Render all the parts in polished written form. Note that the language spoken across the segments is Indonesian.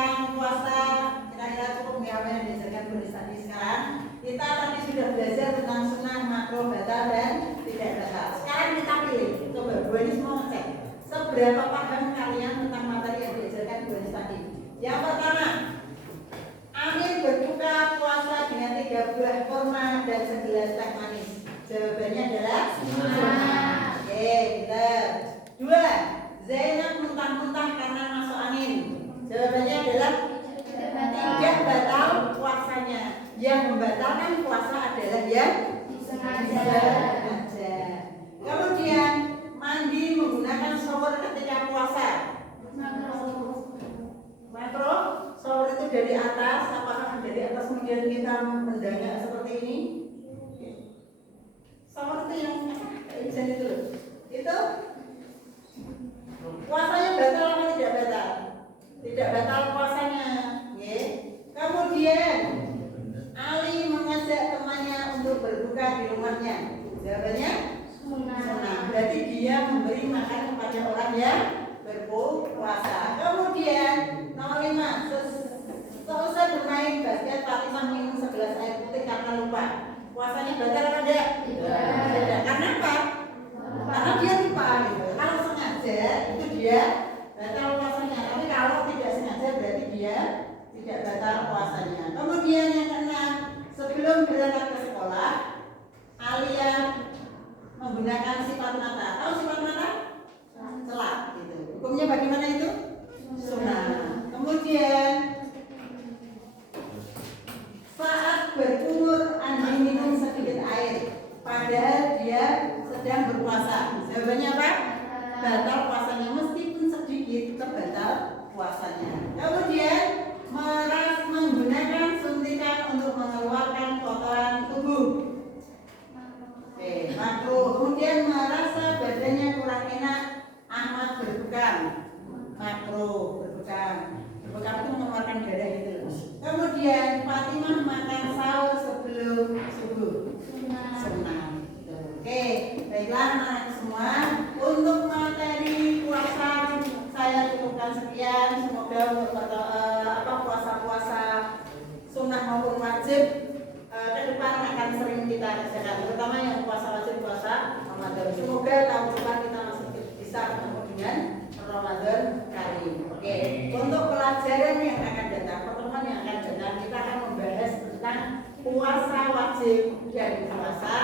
tentang puasa. Kira-kira cukup nggak apa yang diajarkan Bu tadi sekarang? Kita tadi sudah belajar tentang sunnah, makruh, batal dan tidak batal. Sekarang kita pilih. Coba Bu Anis mau ngecek seberapa paham kalian tentang materi yang diajarkan Bu Anis tadi. Yang pertama, Amin berbuka puasa dengan 3 buah kurma dan segelas teh manis. Jawabannya adalah sunnah. Oke, benar. 2. Zainab muntah-muntah karena masuk angin. Jawabannya adalah tidak batal puasanya. Yang membatalkan puasa adalah yang sengaja. Kemudian mandi menggunakan shower ketika puasa. Makro, shower itu dari atas, apakah dari atas kemudian kita mendangak seperti ini? Shower itu yang kayak itu loh. Itu puasanya batal atau tidak batal? Tidak batal puasanya. Okay. Kemudian Ali mengajak temannya untuk berbuka di rumahnya. Jawabannya sunnah. Berarti dia memberi makan kepada orang yang berpuasa. Kemudian nomor 5, seusai bermain basket Fatimah minum segelas air putih karena lupa. Puasanya batal atau tidak? Tidak. Karena apa? Karena dia lupa gitu. Kalau sengaja itu dia batal puasanya. Tapi kalau tidak sengaja berarti dia tidak batal puasanya. Kemudian yang keenam, sebelum berangkat ke sekolah, Alia menggunakan sifat mata. Tahu sifat mata? Celak gitu. Hukumnya bagaimana itu? Sunnah. Kemudian saat berkumur Andi minum sedikit air, padahal dia sedang berpuasa. Jawabannya apa? Batal puasanya, meskipun sedikit tetap batal puasanya. Kemudian menggunakan suntikan untuk mengeluarkan kotoran tubuh. Oke, makruh. Kemudian merasa badannya kurang enak, Ahmad berbekam. Makruh, berbekam. Berbekam itu mengeluarkan darah itu. Kemudian Fatimah makan sahur sebelum subuh. Sunnah. Oke, baiklah anak semua. Untuk materi puasa saya cukupkan sekian. Semoga puasa-puasa sunnah maupun wajib ke depan akan sering kita kerjakan, terutama yang puasa wajib, puasa Ramadan. Semoga tahun depan kita masih bisa ketemu dengan Ramadan Karim. Oke, untuk pelajaran yang akan datang, pertemuan yang akan datang, kita akan membahas tentang puasa wajib dan puasa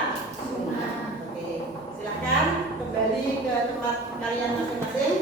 sunnah. Oke, silakan kembali ke tempat kalian masing-masing.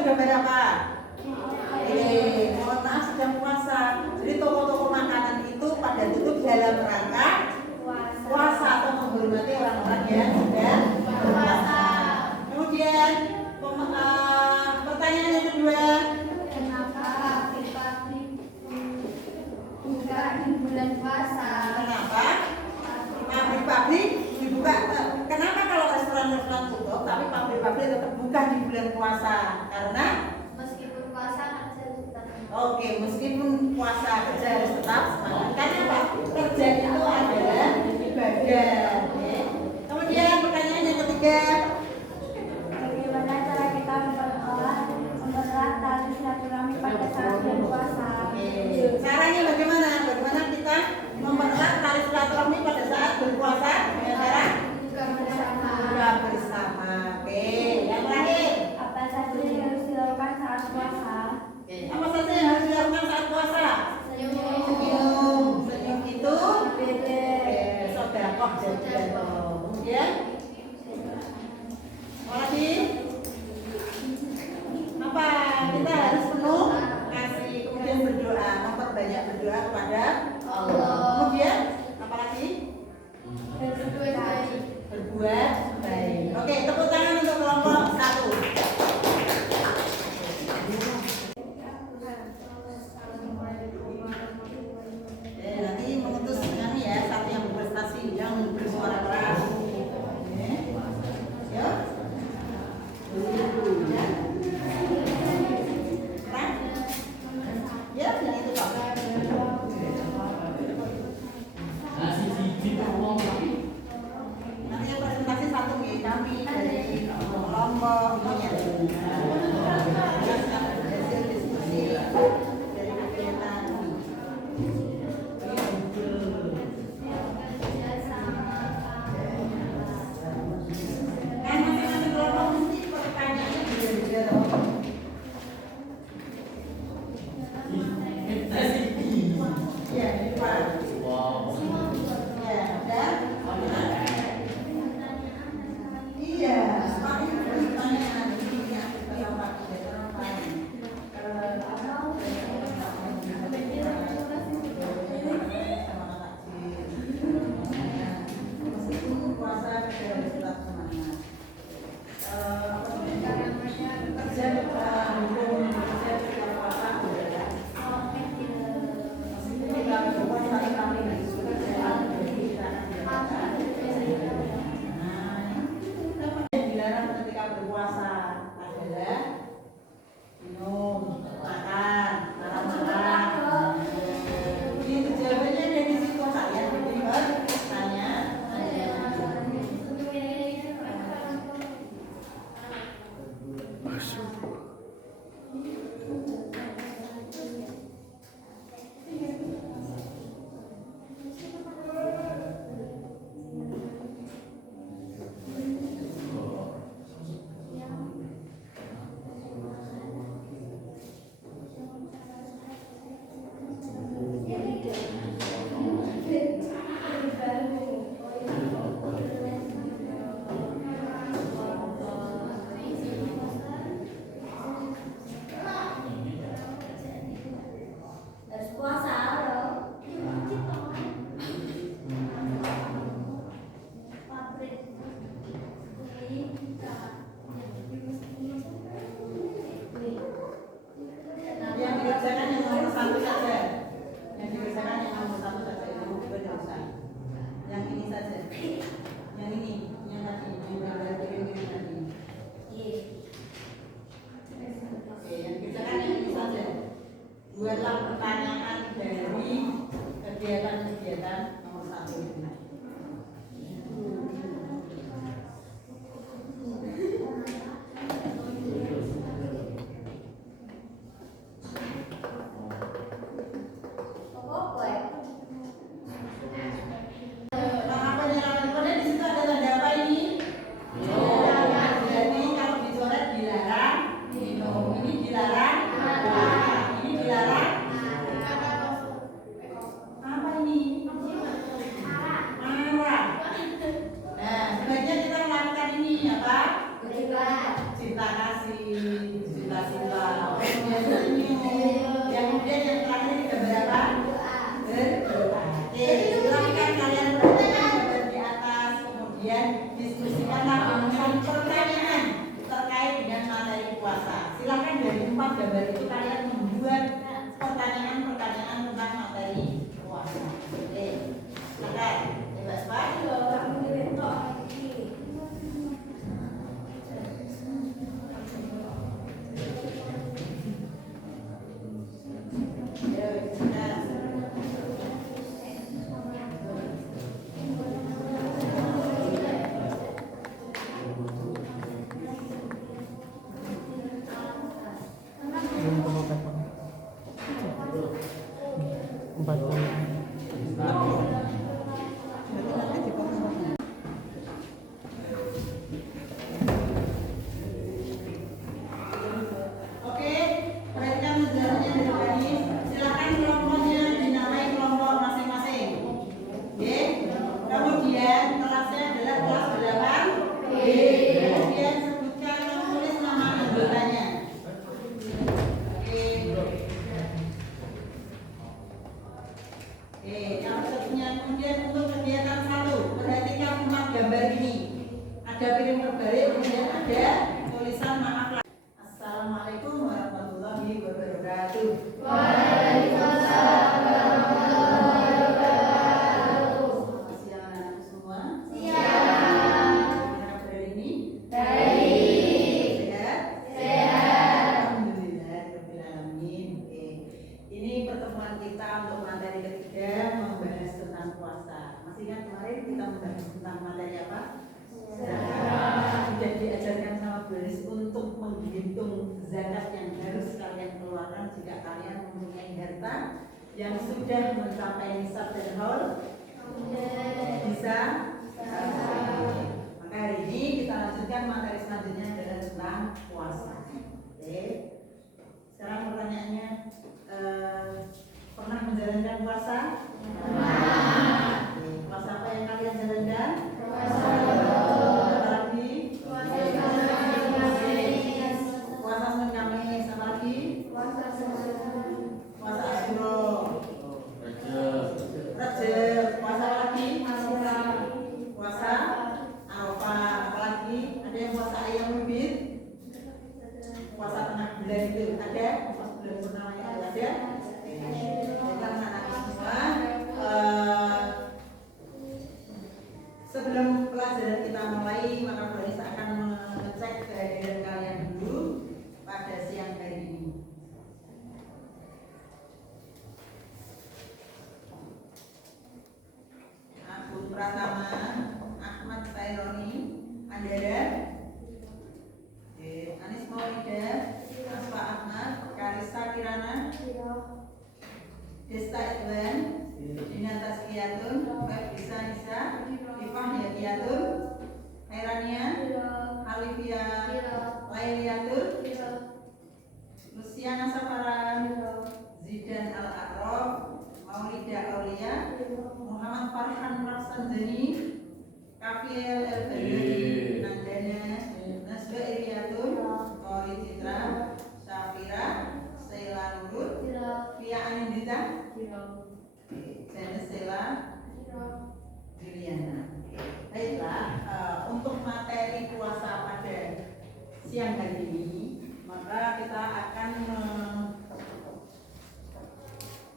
juga berapa? Mohon maaf sedang puasa. Jadi toko-toko makanan itu pada tutup dalam rangka puasa atau menghormati orang-orang yang sedang puasa. Kemudian pertanyaan yang kedua, Kenapa pabrik buka di bulan puasa? kenapa pabrik-pabrik dibuka? Kenapa kalau restoran-restoran tutup tapi pabrik-pabrik tetap buka di bulan puasa? Karena Meskipun puasa harus tetap. oke, meskipun puasa kerja harus tetap semangat. Karena apa? Kerja itu adalah ibadah. Oke. Kemudian pertanyaan yang ketiga, Bagaimana cara kita mempererat tali silaturahmi pada saat bulan puasa? caranya bagaimana? Bagaimana kita mempererat tali silaturahmi pada saat berpuasa? Dengan cara Buka bersama. buka bersama. Oke. Yang terakhir, Apa saja yang harus dilakukan saat puasa? apa saja yang harus dilakukan saat puasa? Senyum. Senyum itu sodakoh jadi. Kemudian apa lagi? Apa? Kita harus penuh kasih, kemudian berdoa, memperbanyak berdoa kepada Allah. Kemudian apa lagi? Berbuat baik. Berbuat baik. Oke, tepuk tangan untuk kelompok 1. Nanti mengutus kami ya, satu yang berprestasi, yang bersuara keras. Oke. Ya. Ya. Kurang? Ya, yang itu Pak. senyum. Yang kemudian yang terakhir ini gambar apa? Berdoa. Oke, silakan kalian perhatikan gambar di atas, kemudian diskusikanlah dengan pertanyaan terkait dengan materi puasa. Silakan dari 4 gambar itu kalian membuat pertanyaan-pertanyaan tentang materi puasa. Oke, silakan. Bebas, Pak. Oke, perhatikan sejarahnya dari tadi. Silakan kelompoknya dinamai kelompok masing-masing. Oke. Kemudian kelasnya adalah kelas 8B. Kemudian sebutkan menulis nama anggotanya. Oke. Oke, yang berikutnya kemudian untuk kegiatan 1, perhatikan 4 gambar ini. Ada piring terbalik, kemudian ada tulisan maaf. Assalamualaikum warahmatullahi wabarakatuh. Waalaikumsalam warahmatullahi wabarakatuh. Selamat siang anak-anakku semua. Siang. Gimana kabar ini? Baik. Sehat? Sehat. Alhamdulillah rabbil alamin. Oke. Ini pertemuan kita untuk materi ketiga membahas tentang puasa. Masih ingat kemarin kita membahas tentang materi apa? Zakat. Sudah diajarkan sama Baris untuk menghitung zakat yang harus kalian keluarkan jika kalian mempunyai harta yang sudah mencapai nisab dan haul bisa. Maka hari ini kita lanjutkan materi selanjutnya adalah tentang puasa. Oke. Sekarang pertanyaannya, pernah menjalankan puasa? Oke. Puasa apa yang kalian jalankan? Apalagi? Puasa Senin Kamis, apalagi? Puasa Asyura, Rajab, puasa apa lagi? Puasa Arafah, apalagi? Ada yang puasa Ayyamul Bid? Puasa tengah bulan itu ada? Puasa bulan purnama itu ada? Kita anak-anak semua, sebelum pelajaran kita mulai, maka Baris akan mengecek kehadiran kalian dulu pada siang hari ini. Agung Pratama, Ahmad Saironi, Andara, Anis Maulida, Asfa Ahmad, Karista Kirana, Desta Idwan, Dina Tazkiyatun, Faisal Nisa, Ifah Yadiyatun, Hairania, Alifia Lailiatun, Luciana Safaran, Zidan Al-Aqrab, Maulida Aulia, Muhammad Farhan Raksanjani, Kafiel El-Badri, Nandana, Nasba Iriatun, Tori Citra, Syafira, Sheila Nurut, Fia Anindita, Janice Sheila, Juliana. Baiklah, untuk materi puasa pada siang hari ini, maka kita akan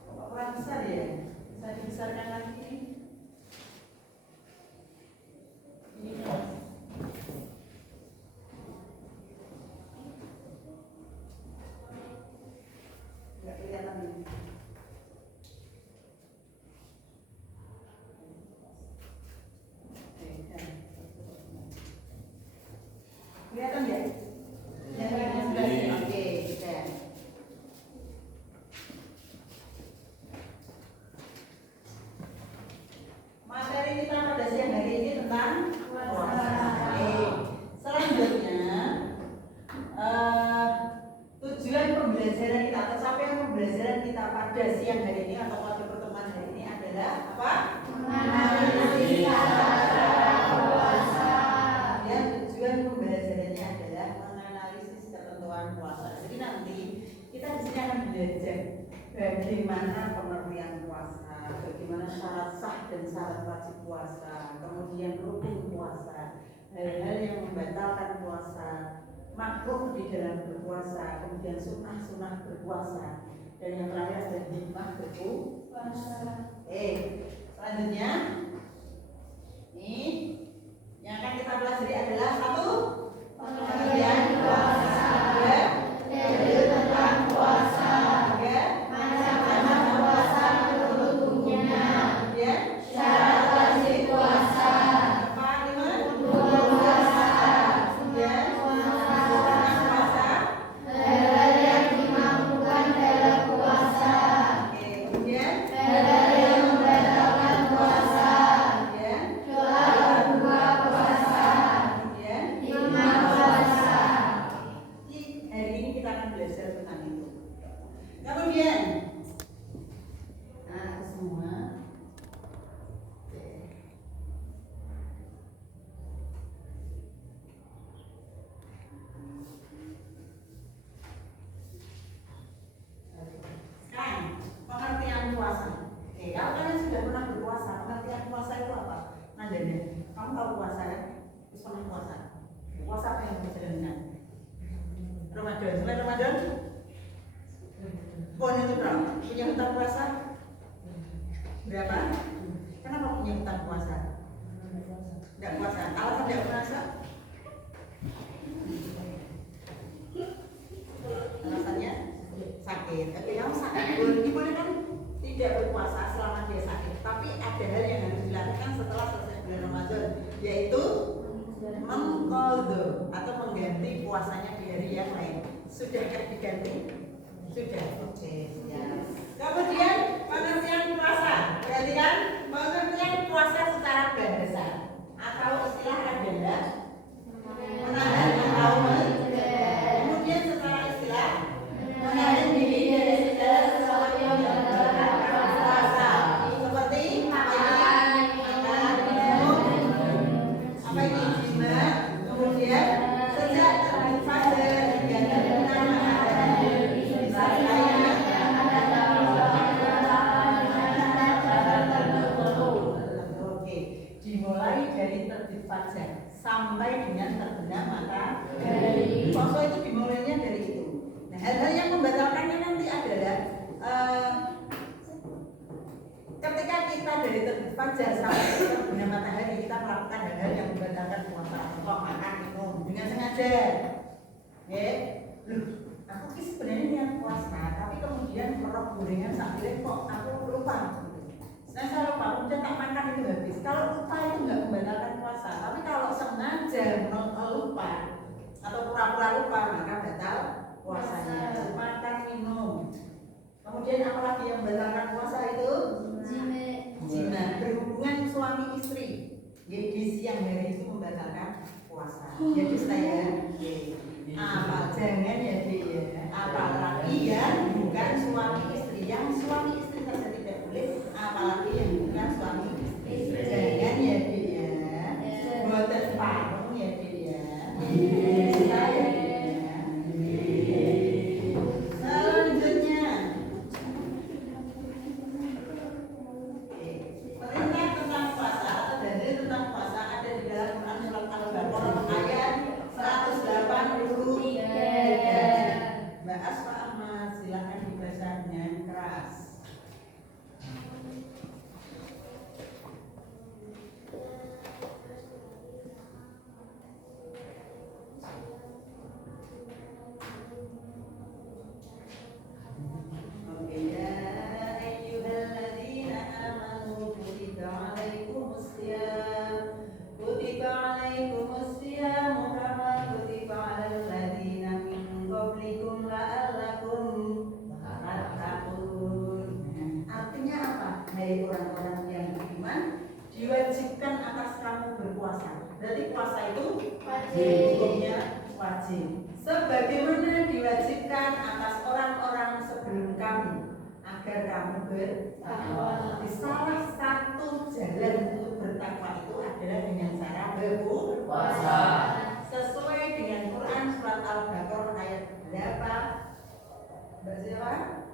kurang besar ya, bisa dibesarkan lagi. Ini nggak kelihatan ini. Kelihatan ya? Oke, kita. Materi kita pada siang hari ini tentang puasa. Oke. Selanjutnya, tujuan pembelajaran kita atau capaian pembelajaran kita pada siang hari ini atau pada pertemuan hari ini adalah apa? Menganalisis puasa. Ya, tujuan pembelajarannya adalah menganalisis ketentuan puasa. Jadi nanti kita di ngejek bagaimana pengertian puasa, bagaimana syarat sah dan syarat wajib puasa, kemudian rukun puasa, hal-hal yang membatalkan puasa, makruh di dalam berpuasa, kemudian sunnah-sunnah berpuasa, dan yang terakhir ada hikmah berpuasa. Selanjutnya ini yang akan kita pelajari adalah satu pengertian puasa, dalil tentang puasa, tiga macam-macam puasa menurut hukumnya, kemudian syarat wajib puasa, empat lima rukun puasa, kemudian puasa, puasa. hal-hal yang dimampukan dalam puasa, Kemudian hal-hal yang membatalkan puasa, kemudian doa berbuka puasa, kemudian hikmah puasa. hari ini kita akan belajar tentang itu. Kemudian itu semua. Sekarang pengertian puasa. Kalau kalian sudah pernah berpuasa, pengertian puasa itu apa? Nandanya, kamu tahu puasa kan? Terus pernah puasa. Puasa apa yang kamu jalankan? Ramadan, selain Ramadan? Pon itu berapa? Punya hutang puasa? Berapa? Kenapa punya hutang puasa? Tidak puasa. Alasan tidak puasa? Alasannya sakit. Oke, kamu sakit. Boleh kan tidak berpuasa selama dia sakit. Tapi ada hal yang harus dilakukan setelah selesai bulan Ramadan, yaitu mengqadha atau mengganti puasanya di hari yang lain. Sudahkah diganti? Sudah. Oke, siap. Kemudian pengertian puasa. Perhatikan, pengertian puasa secara bahasa atau istilah adalah menahan atau mencegah. Kemudian secara istilah menahan diri dari segala sesuatu yang membatalkan puasa. Seperti makan, minum, apa ini jima, kemudian sejak terbit fajar hingga terbenam matahari disertai Oke, dimulai dari terbit fajar sampai dengan terbenam matahari. Puasa itu dimulainya dari itu. Nah, hal-hal yang membatalkannya nanti adalah ketika kita dari terbit fajar sampai terbenam matahari kita melakukan hal-hal yang membatalkan puasa, contoh makan minum dengan sengaja. Aku sebenarnya niat puasa, tapi kemudian merok gorengan sambil kok aku lupa. Nah, saya lupa, kemudian tak makan itu habis. Kalau lupa itu nggak membatalkan puasa, tapi kalau sengaja lupa atau pura-pura lupa maka batal puasanya. Makan minum. Kemudian apalagi yang membatalkan puasa itu? Jima, berhubungan suami istri. Di siang hari itu membatalkan puasa. Jadi saya apa jangan ya Dik ya. Apalagi yang bukan suami istri. Yang suami istri saja tidak boleh, apalagi yang bukan suami istri. Jangan ya Dik ya. Boten parung ya Dik ya. Saya selanjutnya perintah tentang puasa atau dalil tentang puasa ada di dalam Quran surat Al-Baqarah ayat 183. Mbak Asma Ahmad silakan dibaca dengan keras. Oke, ya ayyuhalladzina amanu kutiba alaikumusiyam kama kutiba alal ladzina min qablikum la'allakum tattaqun. Artinya apa? Hai orang-orang yang beriman, diwajibkan atas kamu berpuasa. Berarti puasa itu wajib, hukumnya wajib. Sebagaimana diwajibkan atas orang-orang sebelum kamu agar kamu bertakwa. Di salah satu jalan untuk bertakwa itu adalah dengan cara berpuasa. Sesuai dengan Quran surat Al-Baqarah ayat berapa? Mbak siapa?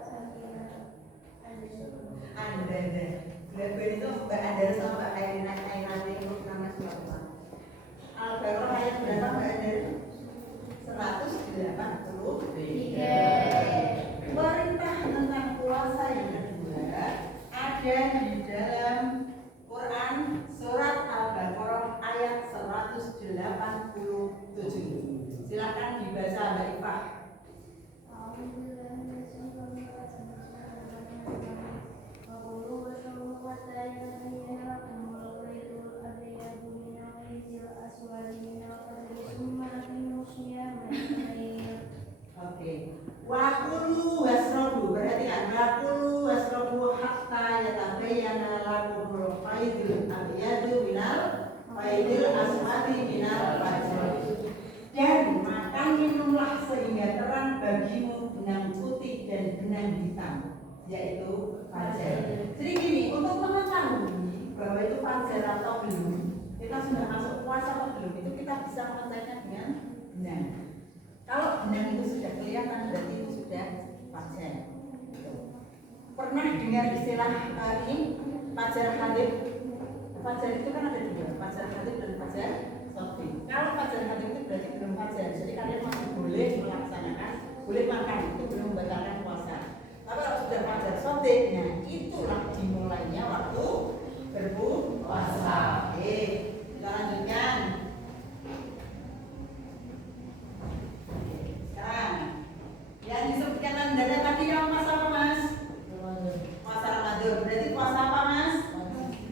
Ben itu Mbak Andar sama Mbak Ainati itu namanya siapa? Al-Baqarah ayat berapa Mbak Andar? 183. Perintah tentang puasa yang kedua ada di dalam Quran surat Al-Baqarah ayat 187. Silakan dibaca Mbak Ifah. Oke. Wakulu wasrobu, perhatikan. Wakulu wasrobu hatta yatabayyana lakumul faidul abyadu minal faidil aswadi minal fajr. Dan makan minumlah sehingga terang bagimu benang putih dan benang hitam, yaitu fajar. Jadi gini, untuk mengetahui bahwa itu fajar atau belum, kita sudah masuk puasa atau belum, itu kita bisa mengeceknya dengan benang. Kalau benang itu sudah kelihatan, berarti itu sudah fajar. Pernah dengar istilah ini fajar hadid? Fajar itu kan ada dua, fajar hadid dan fajar sofi. Kalau fajar hadid itu berarti belum fajar, jadi kalian masih boleh melaksanakan, boleh makan, itu belum membatalkan puasa. Tapi kalau sudah fajar sofi, nah itulah dimulainya waktu berpuasa. Oke, kita lanjutkan. Sekarang yang disebutkan Anda tadi yang puasa apa Mas? Puasa Ramadan. Berarti puasa apa Mas?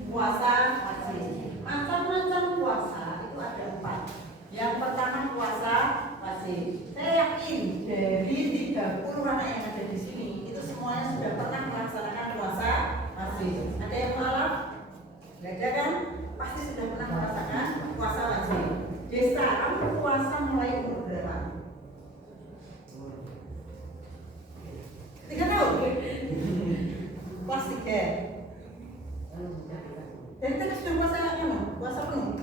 Puasa wajib. Macam-macam puasa itu ada 4. Yang pertama puasa wajib. Saya yakin dari 30 anak yang ada di sini itu semuanya sudah pernah melaksanakan puasa wajib. Ada yang malam? Tidak ada kan? Pasti sudah pernah merasakan puasa wajib. Jadi sekarang puasa mulai umur berapa? 3 tahun. Kelas 3. Dan kita sudah puasa penuh, puasa penuh.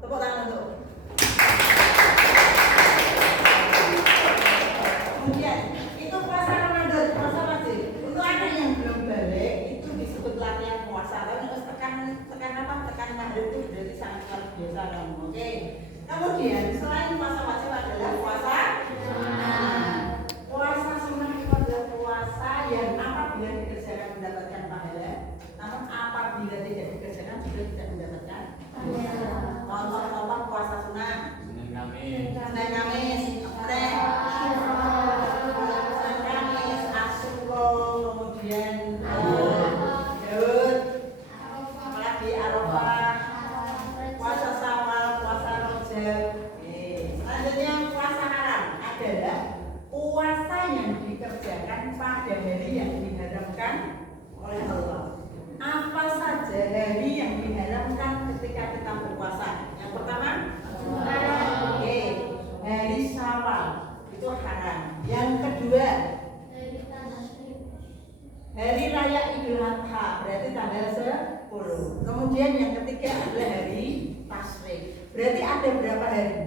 Tepuk tangan untuk. Kemudian itu puasa Ramadan, puasa wajib. Untuk anak yang belum balik itu disebut latihan puasa. Tapi harus tekan apa? Tekan maghrib itu berarti sangat luar biasa kamu. Oke. Kemudian selain puasa wajib adalah puasa sunnah. Puasa sunnah itu adalah puasa yang apabila dikerjakan mendapatkan pahala, namun apabila tidak dikerjakan juga tidak mendapatkan pahala. Contoh puasa sunnah. Senin Kamis, Asyura, kemudian Daud, apalagi Arafah, puasa Syawal, puasa Rajab. Selanjutnya puasa haram adalah puasa yang dikerjakan pada hari yang diharamkan oleh Allah. Apa saja hari yang diharamkan ketika kita berpuasa? Yang pertama, hari Syawal itu haram. Yang kedua, hari raya Idul Adha berarti tanggal 10. Kemudian yang ketiga adalah hari Tasyrik. Berarti ada berapa hari?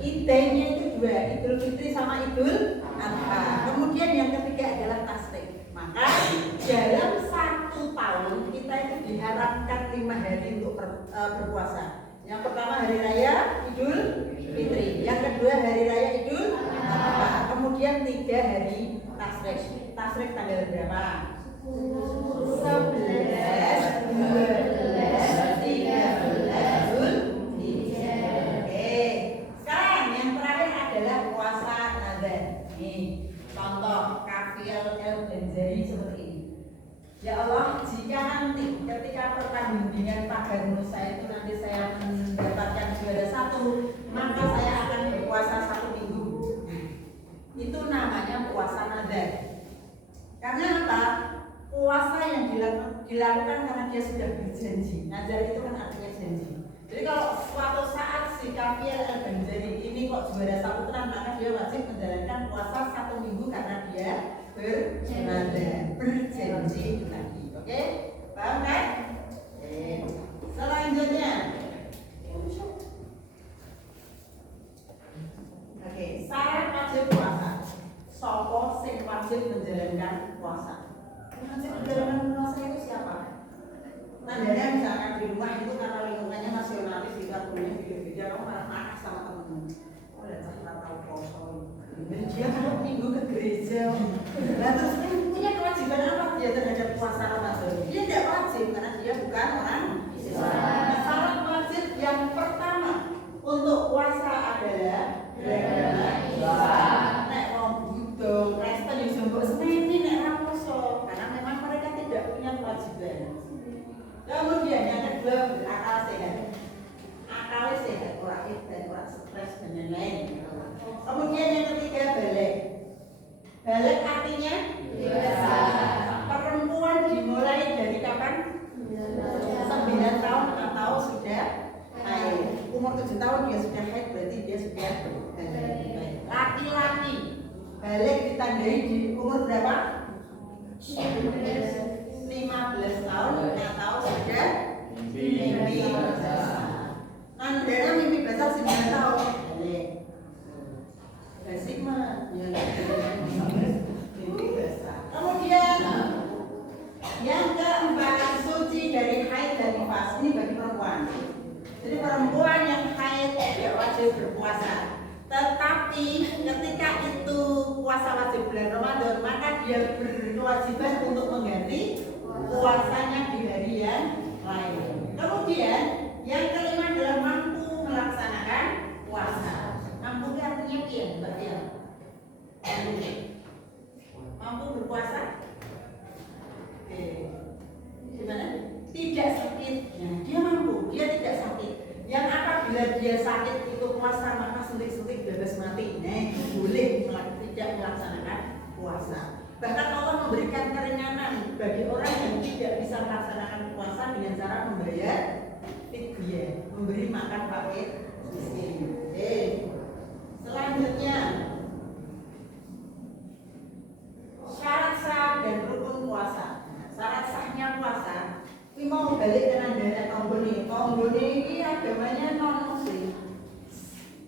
Idenya itu 2, Idul Fitri sama Idul Adha. Kemudian yang ketiga adalah Tasyrik. Maka dalam 1 tahun kita itu diharapkan 5 hari untuk berpuasa. Yang pertama hari raya Idul Fitri, yang kedua hari raya Idul Adha, kemudian 3 hari Tasyrik. Tasyrik tanggal berapa? 11, 12, 13 Zulhijjah. Oke. Sekarang yang terakhir adalah puasa Ramadan. Nih, contoh Kafil El-Banjari seperti ini. Ya Allah, jika nanti ketika pertandingan pagar Nusa itu nanti saya mendapatkan juara 1, maka saya akan berpuasa 1 minggu. Itu namanya puasa nadar. Karena apa? Puasa yang dilakukan karena dia sudah berjanji. Nadar itu kan artinya janji. Jadi kalau suatu saat si Kafir El-Banjari ini kok juara 1 terang, maka dia wajib menjalankan puasa 1 minggu karena dia berjanji lagi. Oke? Paham kan? Selanjutnya. Oke, syarat wajib puasa. Sopo sing wajib menjalankan puasa. Wajib menjalankan puasa itu siapa? Tandanya misalkan di rumah itu karena lingkungannya nasionalis kita punya video-video kamu malah marah sama temen. Oh dan saya tahu poso. Dan dia kalau minggu ke gereja. Nah terus punya kewajiban apa dia terhadap puasa Ramadan? Dia tidak wajib karena dia bukan orang Islam. Syarat wajib yang pertama untuk puasa adalah beragama Islam. Nek mau Buddha, Kristen yang jambok semeni nek ora poso karena memang mereka tidak punya kewajiban. Kemudian yang kedua berakal sehat. Akal sehat, orang edan, orang stres dan lain-lain. Kemudian yang ketiga balik. Balik artinya dewasa. Perempuan dimulai dari kapan? 9 tahun atau sudah haid. Umur 7 tahun dia sudah haid berarti dia sudah balik. Laki-laki balik ditandai di umur berapa? 15 tahun atau sudah mimpi basah. Nandana mimpi basah 9 tahun. Balik. Basic mah ya mimpi basah. Kemudian yang keempat suci dari haid dan nifas ini bagi perempuan. Jadi perempuan yang haid tidak wajib berpuasa. Tetapi ketika itu puasa wajib bulan Ramadan maka dia berkewajiban untuk mengganti puasanya di hari yang lain. Kemudian yang kelima adalah mampu melaksanakan puasa. Mampu itu artinya kian, Mbak Tia. Mampu berpuasa? Oke. Gimana? Tidak sakit. Nah, dia mampu, dia tidak sakit. Yang apabila dia sakit itu puasa maka sentik-sentik bebas mati. Nah, boleh tidak melaksanakan puasa. Bahkan Allah memberikan keringanan bagi orang yang tidak bisa melaksanakan puasa dengan cara membayar fidyah, memberi makan fakir miskin. Selanjutnya syarat sah dan rukun puasa. Syarat sahnya puasa ini mau balik ke nandana tonggone ini agamanya non muslim.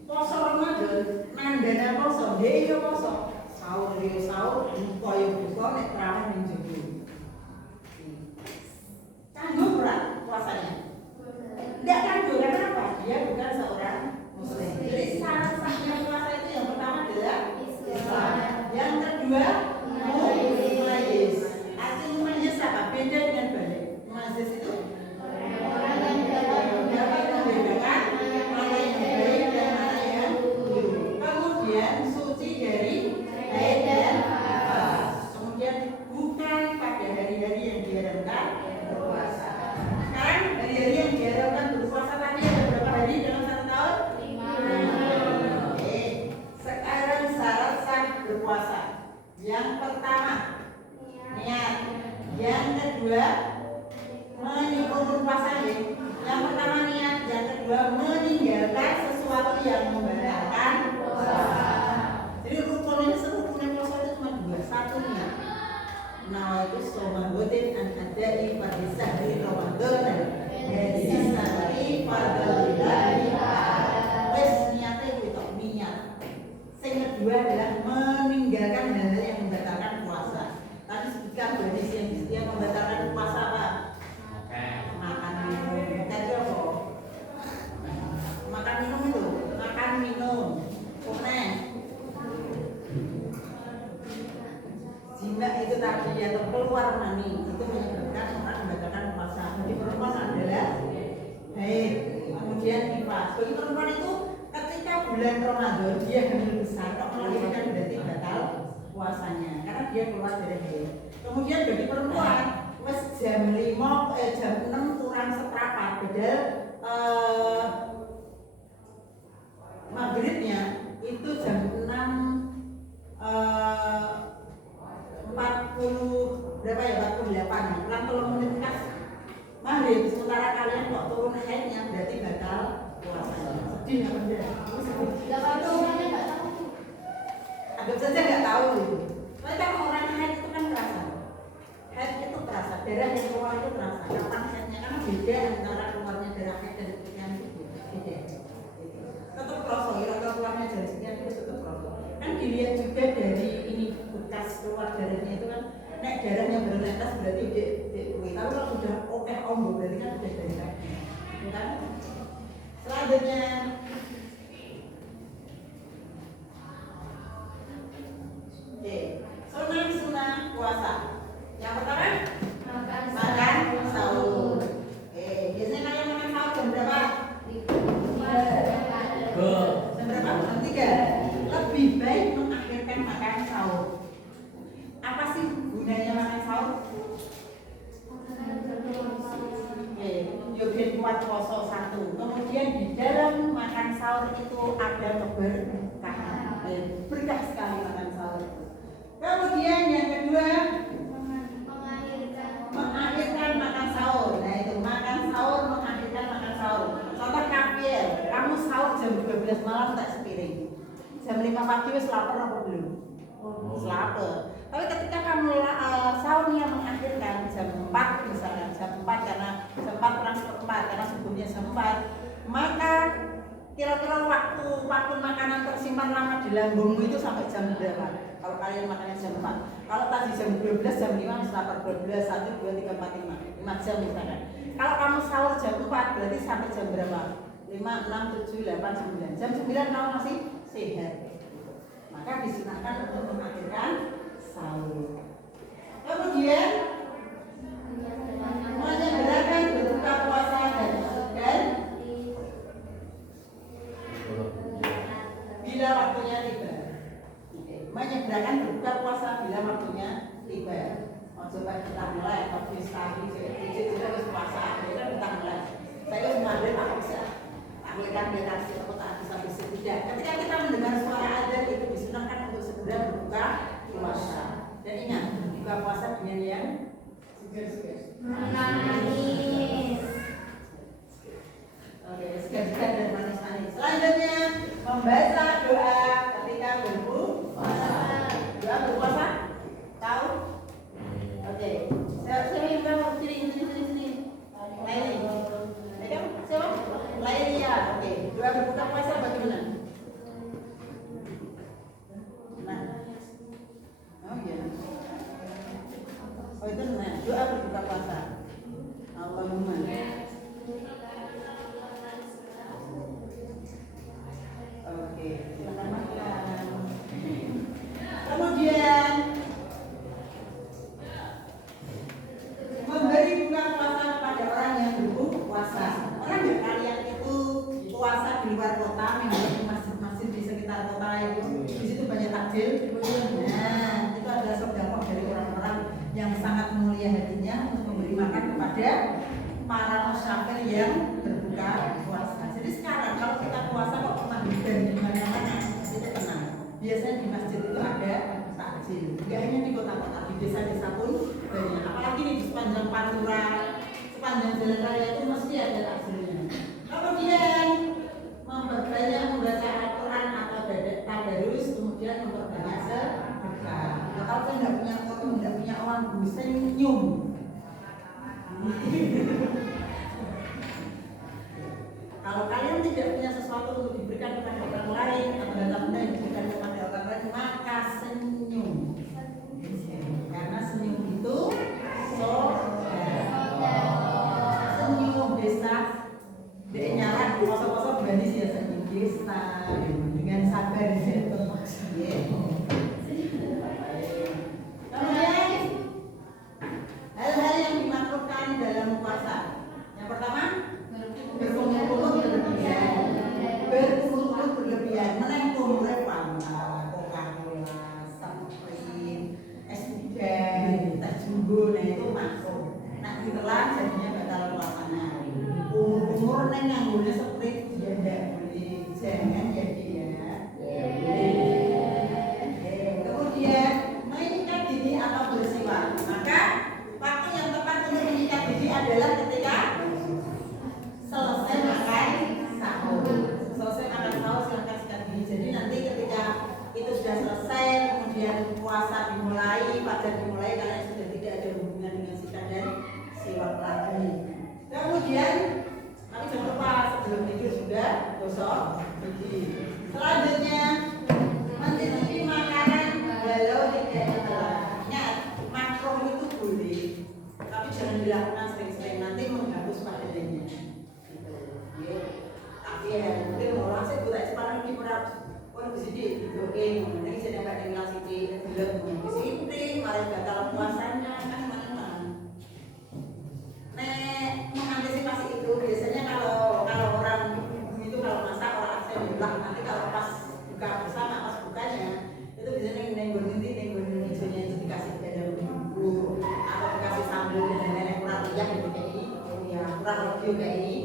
Poso Ramadan nandana poso, dia poso. Sahur dia sahur, buka ya buka, nek terawih yang jauh. Tangguh berat puasanya. Tidak tangguh, karena apa? Dia bukan seorang muslim. Jadi syarat sahnya puasa itu yang pertama adalah Islam. Yang kedua, mumayyiz. Arti mumayyiz apa? Beda dengan balik. Mumayyiz itu dapat membedakan mana yang baik dan mana yang buruk. Kemudian suci dari haid dan nifas. Kemudian bukan pada hari-hari yang diharamkan berpuasa. Sekarang hari-hari yang diharamkan berpuasa tadi ada berapa hari dalam 1 tahun? 5. Oke. Sekarang syarat sah berpuasa. Yang pertama niat. Yang kedua meninggalkan puasa ya. Yang pertama niat. Yang kedua meninggalkan sesuatu yang membatalkan puasa. Jadi rukunnya serukunnya puasa itu cuma 2. Satu niat. Nawaitu shomahuddin an adai pada sahri Ramadan. Jadi sahri pada lillahi ta'ala. Wes niatnya itu niat. Yang kedua adalah meninggalkan hal-hal yang membatalkan puasa. Tadi sebutkan hadis yang membatalkan puasa apa? Makan minum. Tadi apa? Makan minum itu. Makan minum. Kemudian jika itu tadi atau keluar mani itu menyebabkan orang membatalkan puasa. Bagi perempuan adalah haid, kemudian nifas. Bagi perempuan itu ketika bulan Ramadan dia hamil besar, kalau melahirkan berarti batal puasanya karena dia keluar dari haid. Kemudian bagi perempuan wes jam 6 kurang seperempat, padahal maghribnya itu jam 40 berapa ya, 48 kurang 30 menit kas maghrib, sementara kalian kok turun haidnya berarti batal puasanya. Sedih ya benda. Anggap saja nggak tahu gitu. Tapi kan orang haid itu kan terasa. Haid itu terasa, darah yang keluar itu terasa. Kapan haidnya kan beda antara keluarnya darah haid dan sekian itu beda. Tetap terasa, kalau keluarnya dari sekian itu tetap terasa. Kan dilihat juga dari ini bekas keluar darahnya itu kan nek darahnya bernetes berarti dia tapi kalau sudah oke ombo berarti kan sudah dari tadi, kan? Selanjutnya sunah puasa. Yang pertama makan sahur. Biasanya kalian makan sahur jam berapa? Jam berapa? Jam 3. Lebih baik mengakhirkan makan sahur. Apa sih gunanya makan sahur? Biar kuat puasa 1. Kemudian di dalam makan sahur itu ada keberkahan. Berkah sekali makan sahur. Kemudian yang kedua mengakhirkan makan sahur. Nah itu makan sahur mengakhirkan makan sahur. Contoh kafir, kamu sahur jam 12 malam tak sepiring. Jam 5 pagi wis lapar apa belum? Lapar. Tapi ketika kamu sahurnya mengakhirkan jam 4 misalnya, jam 4 karena jam 4 kurang 4 karena sebelumnya jam 4, maka kira-kira waktu makanan tersimpan lama di lambungmu itu sampai jam berapa? Kalau kalian makannya jam 4. Kalau tadi jam 12, jam 5 lapar 12, 1, 2, 3, 4, 5 jam misalkan. Kalau kamu sahur jam 4 berarti sampai jam berapa? 5, 6, 7, 8, 9. Jam 9 kamu masih sehat. Maka disunahkan untuk mengakhirkan sahur. Kemudian menyegerakan berbuka puasa dan bila waktunya tiba. Menyegerakan berbuka puasa bila waktunya tiba. Coba kita mulai habis tadi kita harus puasa kita mulai. Saya kemarin aku bisa ambilkan meditasi atau tak habis tidak. Ketika kita mendengar suara azan itu disunahkan untuk segera berbuka puasa. Dan ingat berbuka puasa dengan yang segar-segar. Manis. Oke, segar-segar dan manis-manis. Selanjutnya membaca doa ketika berpuasa. Doa berpuasa? Tahu? Oke. Saya minta sini. Lain. Siapa? Lain ya. Oke. Doa berbuka puasa bagaimana? Nah. Oh iya. Oh itu nah. Doa berbuka puasa. Allahumma. Oke, silakan makan. Kemudian memberi buka puasa kepada orang yang berpuasa. Orang yang kalian itu puasa di luar kota, memang di masjid-masjid di sekitar kota itu, di situ banyak takjil. Nah, itu adalah sedekah dari orang-orang yang sangat mulia hatinya untuk memberi makan kepada para musafir yang berbuka puasa. Jadi sekarang kalau kita puasa kok dan di mana-mana itu tenang. Biasanya di masjid itu ada takjil. Tidak hanya di kota-kota, di desa-desa pun banyak. Apalagi nih di sepanjang Pantura, sepanjang jalan raya itu mesti ada takjilnya. Kemudian memperbanyak membaca Al-Quran atau tadarus, kemudian memperbanyak sedekah. Nah, kalau saya tidak punya uang, senyum. Kalau kalian tidak punya sesuatu untuk diberikan kepada orang lain atau dalam diberikan kepada orang lain, maka senyum. Karena senyum itu senyum desa. Dia nyala kosong-kosong berani sih senyum desa dengan sabar itu. Kemudian hal-hal yang dimakruhkan dalam puasa. Yang pertama, berkumpul berlebihan, menengkum Fanta, Coca-Cola, Sprite, es tiga, teh jumbo, nah itu makruh. Nah ditelan jadinya batal puasanya. Umur neng nganggulnya Sprite dia tidak boleh, jangan jadi ya. Kemudian mengikat diri atau bersiwak. Maka waktu yang tepat untuk mengikat diri adalah ketika selesai makan sahur. Selesai makan sahur silahkan sikat gigi. Jadi nanti ketika itu sudah selesai, kemudian puasa dimulai, fajar dimulai, kalian sudah tidak ada hubungan dengan sikat dan siwak lagi. Kemudian tapi jangan lupa sebelum tidur juga gosok gigi. Selanjutnya mencicipi makanan walau tidak telah. Ingat, makruh dia kayak ini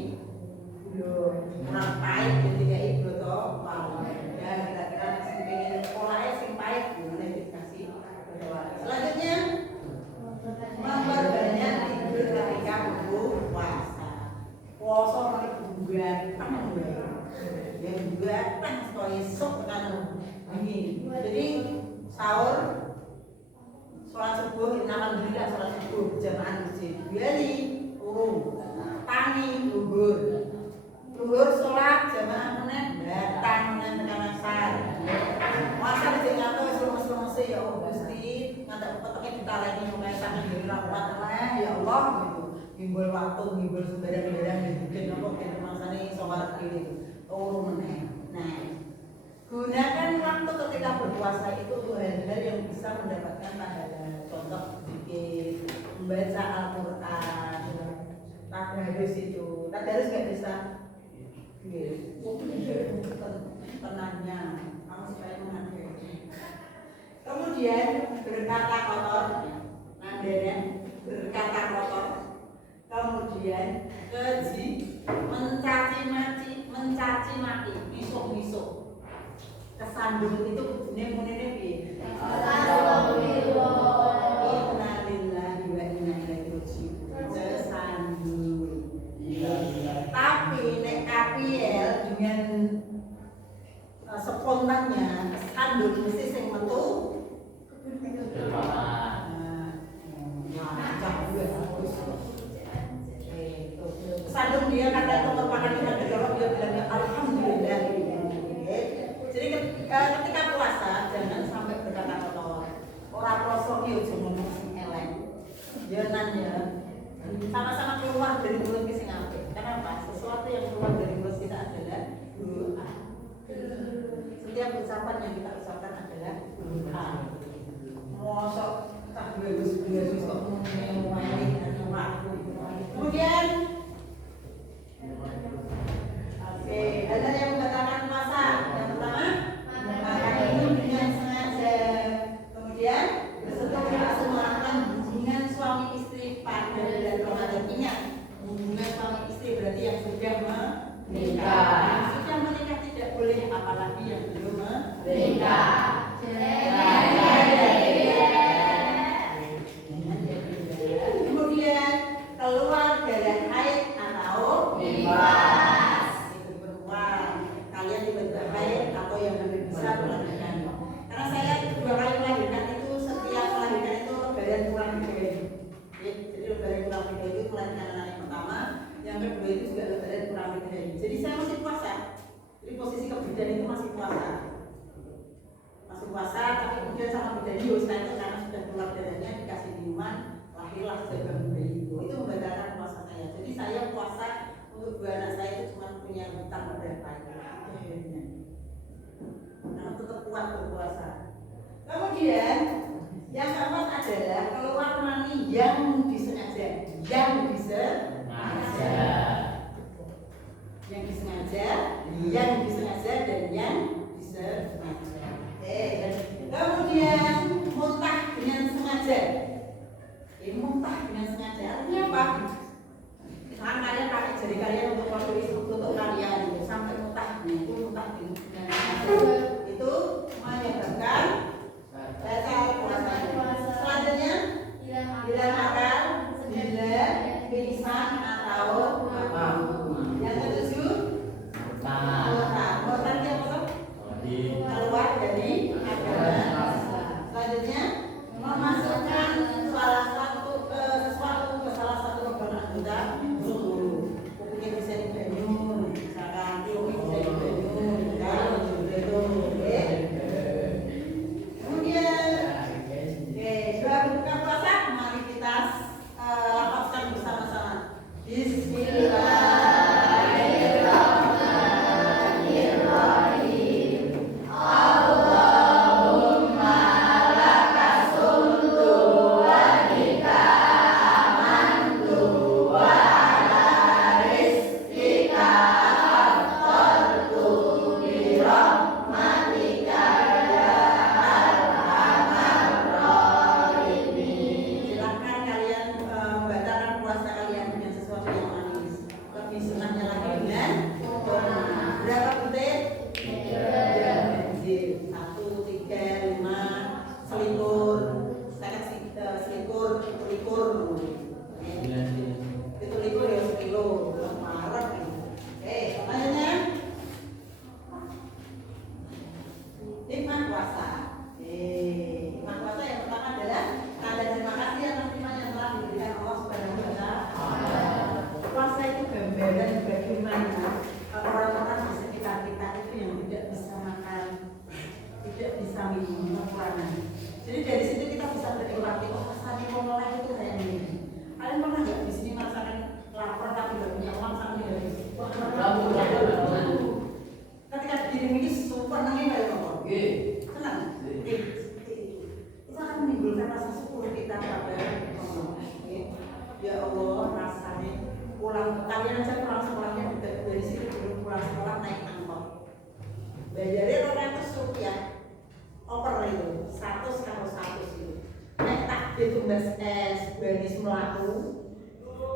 kurang pahit jadi kayak itu toh wow ya kira-kira sing pengen sekolahnya sing pahit boleh dikasih selanjutnya memperbanyak tidur ketika berpuasa puasa pakai bugan ya bugan supaya sok kan ini jadi sahur sholat subuh alhamdulillah sholat subuh jamaah masjid biali urung tani luhur sholat jamaah meneh datang meneh tekan asar asar sing ngato wis lemes-lemes ya Allah Gusti ngantek peteke ditaleni mulai sampe diri rawat ya Allah gitu ngimbul waktu ngimbul sembarang-barang bikin apa ben mangsane iso warep dhewe urung meneh nah gunakan waktu ketika berpuasa itu untuk hal-hal yang bisa mendapatkan pahala contoh sedikit membaca Al-Quran tadarus itu tadarus nggak bisa tenangnya kamu supaya menghargai kemudian berkata kotor nadanya berkata kotor kemudian keji mencaci maki misuk kesandung itu bunyi-bunyi piye? Innalillahi wa inna ilaihi raji'un. Kesandung. Tapi nek KPL dengan spontannya kesandung mesti sing metu kesandung dia kata itu merupakan ibadah Allah dia bilangnya alhamdulillah. Jadi ketika puasa jangan sampai berkata kotor. Orang prosok yo ngomong sing elek. Jangan ya. Sama-sama keluar dari mulut kita sing apik. Kenapa? Sesuatu yang keluar dari mulut kita adalah doa. Setiap ucapan yang kita ucapkan adalah doa. Mosok tak bagus-bagus kok ngomong kemudian oke, ada yang membatalkan puasa. Yang pertama, makan minum dengan sengaja. Kemudian, bersentuhan langsung melakukan hubungan suami istri pada bulan Ramadan. Ingat, hubungan suami istri berarti yang sudah menikah. Yang sudah menikah tidak boleh, apalagi yang belum menikah. Kemudian, keluar darah haid atau nifas. Kalian tiba-tiba haid atau yang lebih besar melahirkan. Karena saya 2 kali melahirkan itu setiap melahirkan itu lebaran kurang beda. Jadi lebaran kurang beda itu melahirkan anak yang pertama, yang kedua itu juga lebaran kurang beda. Jadi saya masih puasa. Jadi posisi kebidan itu masih puasa. Masih puasa, tapi kemudian sama bidan setelah itu karena sudah keluar darahnya dikasih minuman, lahirlah jagung bayi itu. Itu membatalkan puasa saya. Jadi saya puasa untuk 2 anak saya itu cuma punya hutang berapa akhirnya. Karena tetap kuat berpuasa. Kemudian yang keempat adalah keluar mani yang disengaja, yang disengaja, dan yang disengaja. Kemudian muntah dengan sengaja. Muntah dengan sengaja artinya apa? Misalkan kalian pakai jari kalian untuk tutup kalian itu sampai muntah, itu muntah dengan sengaja. Itu menyebabkan batal puasa. Selanjutnya hilang akal, bila pingsan atau apa. Yang ketujuh murtad dia apa? Keluar dari agama. Selanjutnya memasukkan sesuatu ke salah satu organ anggota tubuh. Mungkin Ya Allah, rasanya pulang kalian aja pulang sekolahnya udah dari sini belum pulang sekolah naik angkot. Bayarnya Rp200, oper itu 100 karo 100 itu. Nek tak ditumbas es banis melaku,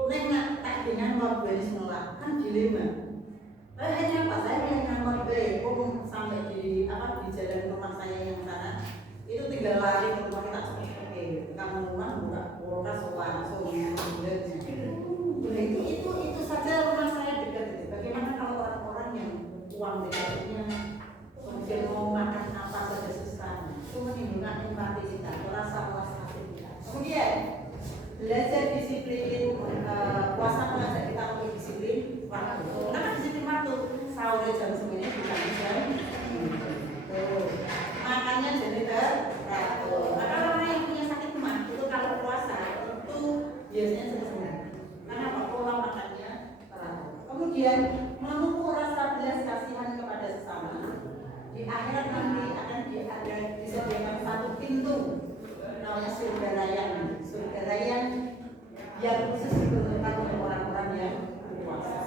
nek nak tak ngangkot banis melaku kan dilema. Hanya apa saya naik angkot sampai di apa di jalan rumah saya yang sana itu tinggal lari ke rumah kita cepet-cepet. Kamu rumah buka kulkas langsung bulatnya. Itu saja rumah saya dekat itu. Bagaimana kalau orang-orang yang uang dekatnya kemudian mau makan apa saja susah, itu menimbulkan empati kita, rasa puas hati kita. Kemudian belajar disiplin, puasa mengajak kita untuk disiplin waktu. Kenapa disiplin waktu? Sahur jam 9 bukan jam. Makannya jadi teratur. Maka orang yang punya sakit mah itu kalau puasa itu biasanya sering. Karena pola makannya teratur. Kemudian mengukur rasa belas kasihan kepada sesama. Di akhirat nanti akan disediakan satu pintu namanya surga raya yang khusus diperuntukkan untuk orang-orang yang berpuasa.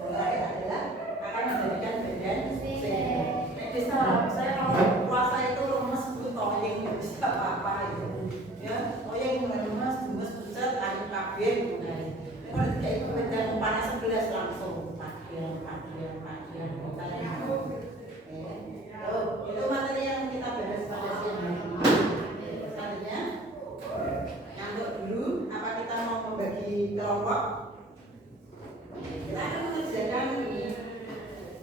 Yang lain adalah akan menjadikan badan sehat. Bisa saya kalau puasa itu lemes toyeng nggak bisa apa-apa itu. Ya, toyeng lemes, gemes, pucat, angin kabeh. Kalau tidak itu badan panas 11 langsung pagi. Itu materi yang kita bahas pada siang hari ini. Selanjutnya, nyantuk dulu. Apa kita mau membagi kelompok? Kita akan mengerjakan ini.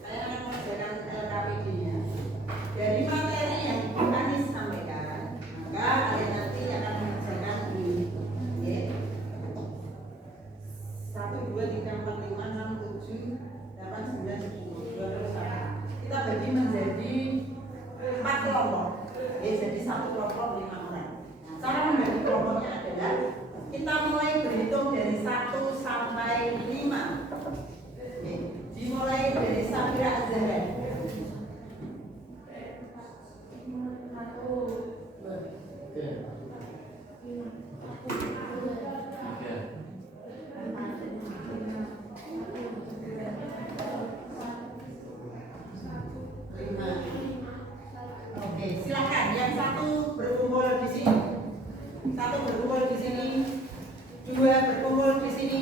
Saya akan mengerjakan LKPD-nya. Dari materi yang Anies sampaikan, maka kalian nanti akan mengerjakan ini. Oke? 1, 2, 3, 4, 5, 6, 7, 8, 9, 10, 21. Kita bagi menjadi 4 kelompok. Jadi 1 kelompok 5 orang. Nah, cara membagi kelompoknya adalah kita mulai berhitung dari 1 sampai 5. Dimulai dari Safira Azhara. 5. Oke, silakan yang 1 berkumpul di sini. 1 berkumpul di sini. 2 berkumpul di sini.